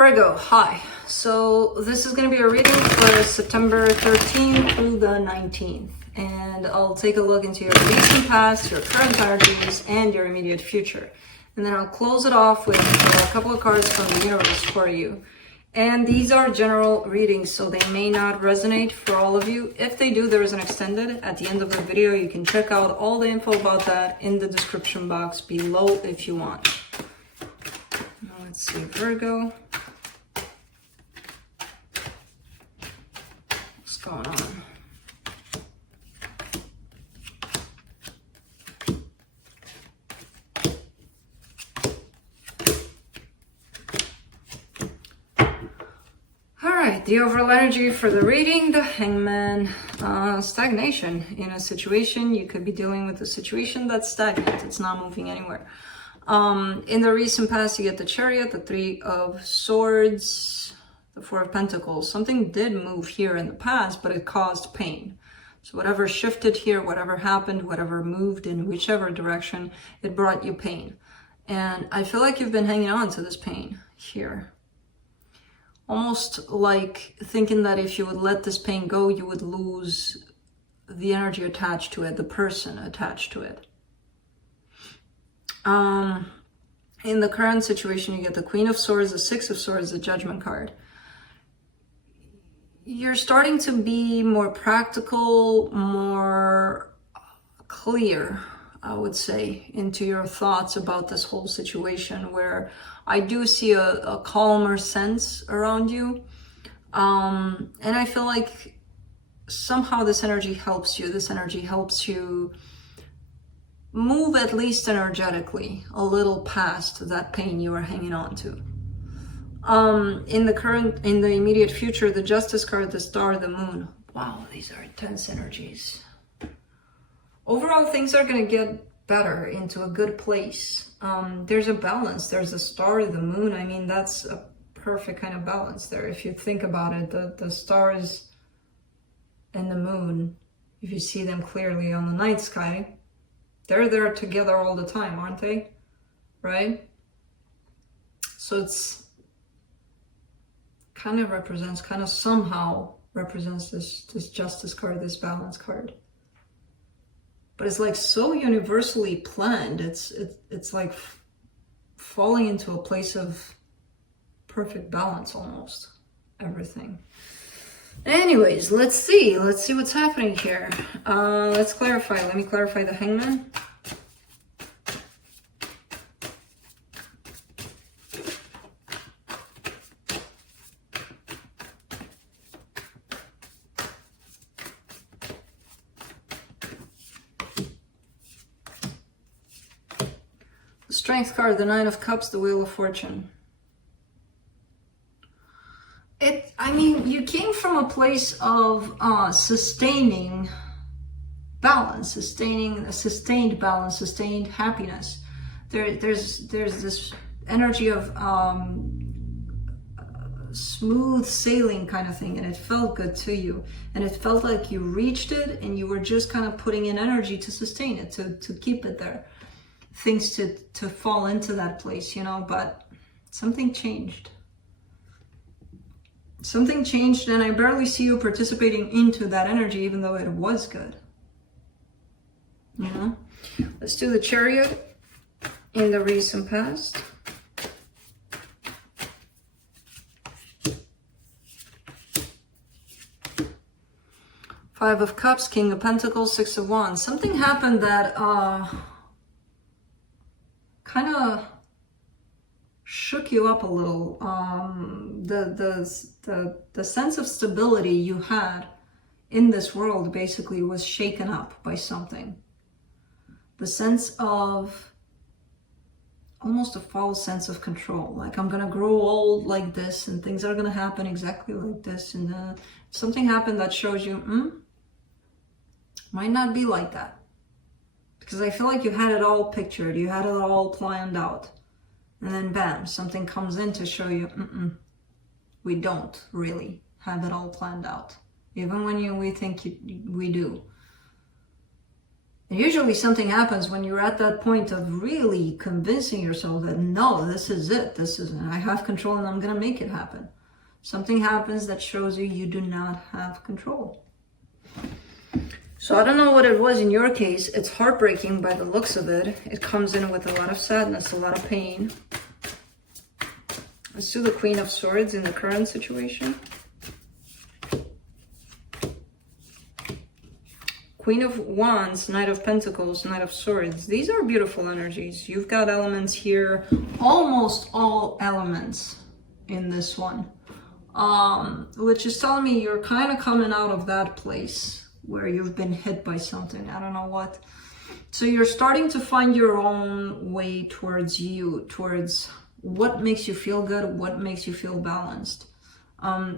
Virgo, hi. So this is going to be a reading for September 13th through the 19th. And I'll take a look into your recent past, your current energies, and your immediate future. And then I'll close it off with a couple of cards from the universe for you. And these are general readings, so they may not resonate for all of you. If they do, there is an extended at the end of the video. You can check out all the info about that in the description box below if you want. Now let's see, Virgo. What's going on? The overall energy for the reading, the Hangman, stagnation in a situation. You could be dealing with a situation that's stagnant. It's not moving anywhere. In the recent past, you get the Chariot, the Three of Swords, the Four of Pentacles. Something did move here in the past, but it caused pain. So whatever shifted here, whatever happened, whatever moved in whichever direction, it brought you pain. And I feel like you've been hanging on to this pain here. Almost like thinking that if you would let this pain go, you would lose the energy attached to it, the person attached to it. In the current situation, you get the Queen of Swords, the Six of Swords, the Judgment card. You're starting to be more practical, more clear, I would say, into your thoughts about this whole situation, where I do see a calmer sense around you. And I feel like somehow this energy helps you. This energy helps you move, at least energetically, a little past that pain you are hanging on to. In the immediate future, the Justice card, the Star, the Moon. Wow, these are intense energies. Overall, things are going to get better, into a good place. There's a balance. There's the Star, the Moon. I mean, that's a perfect kind of balance there. If you think about it, the stars and the moon, if you see them clearly on the night sky, they're there together all the time, aren't they? Right? So it's kind of represents, kind of somehow represents this Justice card, this Balance card. But it's like so universally planned. It's like falling into a place of perfect balance, almost everything. Anyways, let's see what's happening here. Let's clarify. Let me clarify the Hangman. The Strength card, the Nine of Cups, the Wheel of Fortune. I mean, you came from a place of sustaining balance, sustaining a sustained balance, sustained happiness. There's this energy of smooth sailing kind of thing, and it felt good to you, and it felt like you reached it, and you were just kind of putting in energy to sustain it, to keep it there. Things to fall into that place, you know, but something changed. Something changed, and I barely see you participating into that energy, even though it was good. You know? Let's do the Chariot in the recent past. Five of Cups, King of Pentacles, Six of Wands. Something happened that kind of shook you up a little. The sense of stability you had in this world basically was shaken up by something. The sense of almost a false sense of control, like I'm gonna grow old like this and things are gonna happen exactly like this, and something happened that shows you might not be like that. Because I feel like you had it all pictured, you had it all planned out. And then bam, something comes in to show you, we don't really have it all planned out. Even when we think we do. And usually something happens when you're at that point of really convincing yourself that, no, this is it. I have control and I'm going to make it happen. Something happens that shows you do not have control. So I don't know what it was in your case. It's heartbreaking by the looks of it. It comes in with a lot of sadness, a lot of pain. Let's do the Queen of Swords in the current situation. Queen of Wands, Knight of Pentacles, Knight of Swords. These are beautiful energies. You've got elements here, almost all elements in this one, which is telling me you're kind of coming out of that place where you've been hit by something. I don't know what. So you're starting to find your own way towards you, towards what makes you feel good, what makes you feel balanced.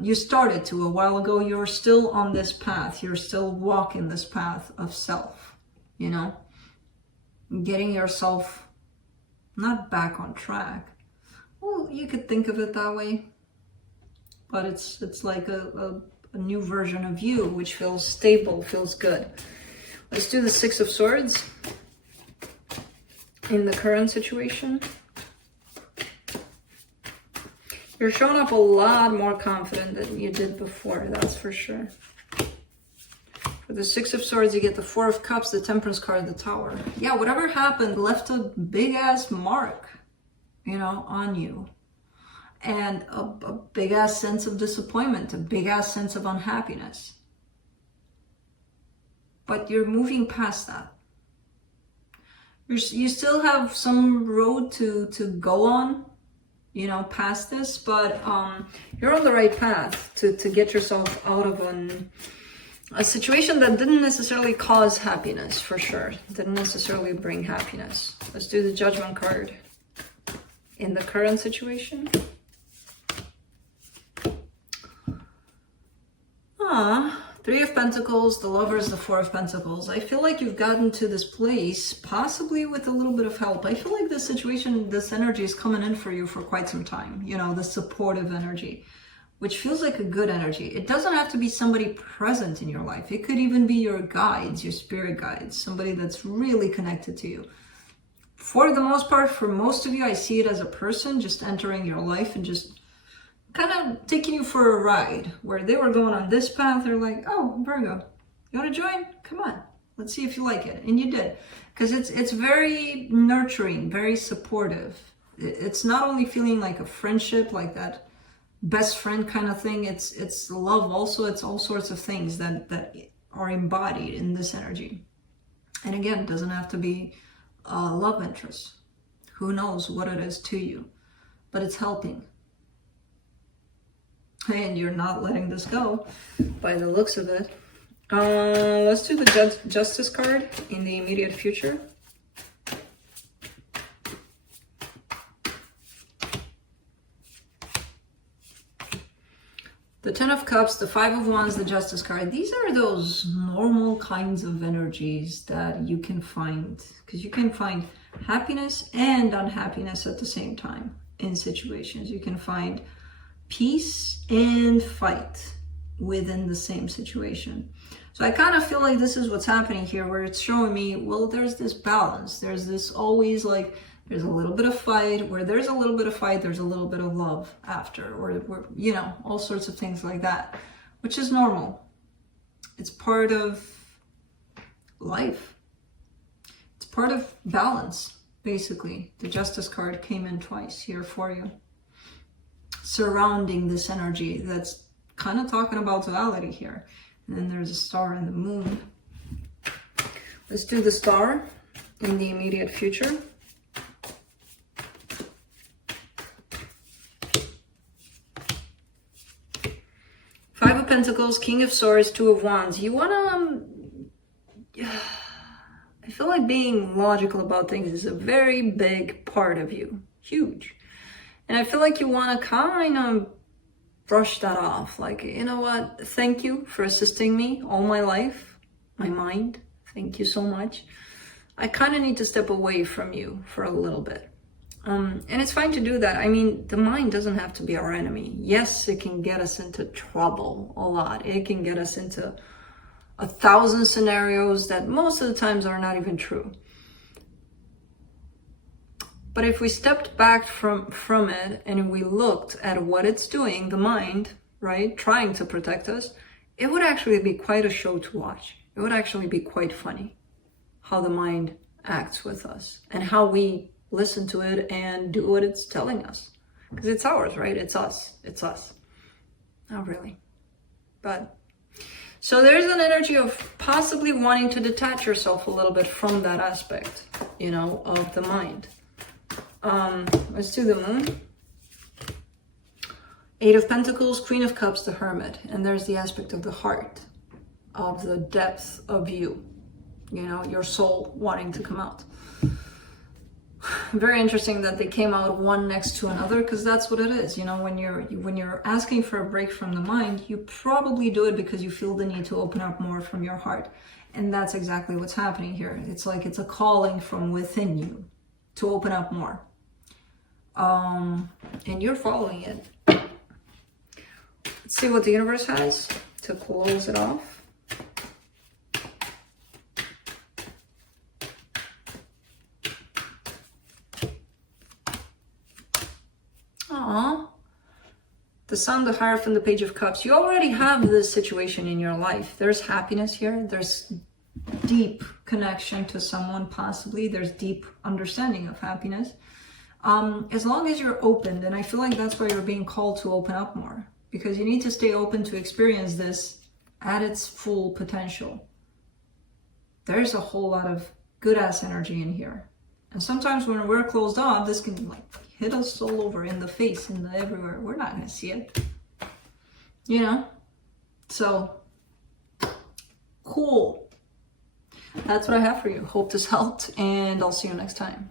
You started to a while ago. You're still on this path. You're still walking this path of self, you know, getting yourself not back on track. Well, you could think of it that way, but it's like a new version of you, which feels stable, feels good. Let's do the Six of Swords in the current situation. You're showing up a lot more confident than you did before, that's for sure. For the Six of Swords, you get the Four of Cups, the Temperance card, the Tower. Yeah, whatever happened left a big-ass mark, you know, on you. And a big-ass sense of disappointment, a big-ass sense of unhappiness. But you're moving past that. You still have some road to go on, you know, past this, but you're on the right path to get yourself out of a situation that didn't necessarily cause happiness, for sure. Didn't necessarily bring happiness. Let's do the Judgment card in the current situation. Three of Pentacles, the Lovers, the Four of Pentacles. I feel like you've gotten to this place, possibly with a little bit of help. I feel like this situation, this energy is coming in for you for quite some time. You know, the supportive energy, which feels like a good energy. It doesn't have to be somebody present in your life. It could even be your guides, your spirit guides, somebody that's really connected to you. For the most part, for most of you, I see it as a person just entering your life and just kind of taking you for a ride, where they were going on this path. They're like, oh, Virgo, you want to join? Come on, let's see if you like it. And you did, because it's very nurturing, very supportive. It's not only feeling like a friendship, like that best friend kind of thing. It's love also. It's all sorts of things that are embodied in this energy. And again, it doesn't have to be a love interest. Who knows what it is to you, but it's helping. And you're not letting this go by the looks of it. Let's do the Justice card in the immediate future. The Ten of Cups, the Five of Wands, the Justice card. These are those normal kinds of energies that you can find, because you can find happiness and unhappiness at the same time in situations. You can find peace and fight within the same situation. So I kind of feel like this is what's happening here, where it's showing me, well, there's this balance. There's this always like, there's a little bit of fight. Where there's a little bit of fight, there's a little bit of love after, or you know, all sorts of things like that, which is normal. It's part of life. It's part of balance, basically. The Justice card came in twice here for you, surrounding this energy that's kind of talking about duality here. And then there's a Star and the Moon. Let's do the Star in the immediate future. Five of Pentacles, King of Swords, Two of Wands. You want to... I feel like being logical about things is a very big part of you. Huge. And I feel like you want to kind of brush that off. Like, you know what? Thank you for assisting me all my life. My mind. Thank you so much. I kind of need to step away from you for a little bit. And it's fine to do that. I mean, the mind doesn't have to be our enemy. Yes, it can get us into trouble a lot. It can get us into 1,000 scenarios that most of the times are not even true. But if we stepped back from it and we looked at what it's doing, the mind, right, trying to protect us, it would actually be quite a show to watch. It would actually be quite funny how the mind acts with us and how we listen to it and do what it's telling us. Because it's ours, right? It's us. It's us. Not really. But so there's an energy of possibly wanting to detach yourself a little bit from that aspect, you know, of the mind. Let's do the moon. 8 of Pentacles, Queen of Cups, the Hermit. And there's the aspect of the heart, of the depth of you, you know, your soul wanting to come out. Very interesting that they came out one next to another, because that's what it is. You know, when you're asking for a break from the mind, you probably do it because you feel the need to open up more from your heart. And that's exactly what's happening here. It's like it's a calling from within you to open up more. And you're following it. Let's see what the universe has to close it off. The Sun, the Hierophant, the Page of Cups. You already have this situation in your life. There's happiness here. There's deep connection to someone, possibly. There's deep understanding of happiness. As long as you're open, and I feel like that's why you're being called to open up more. Because you need to stay open to experience this at its full potential. There's a whole lot of good-ass energy in here. And sometimes when we're closed off, this can like hit us all over in the face and everywhere. We're not going to see it. You know? So, cool. That's what I have for you. Hope this helped, and I'll see you next time.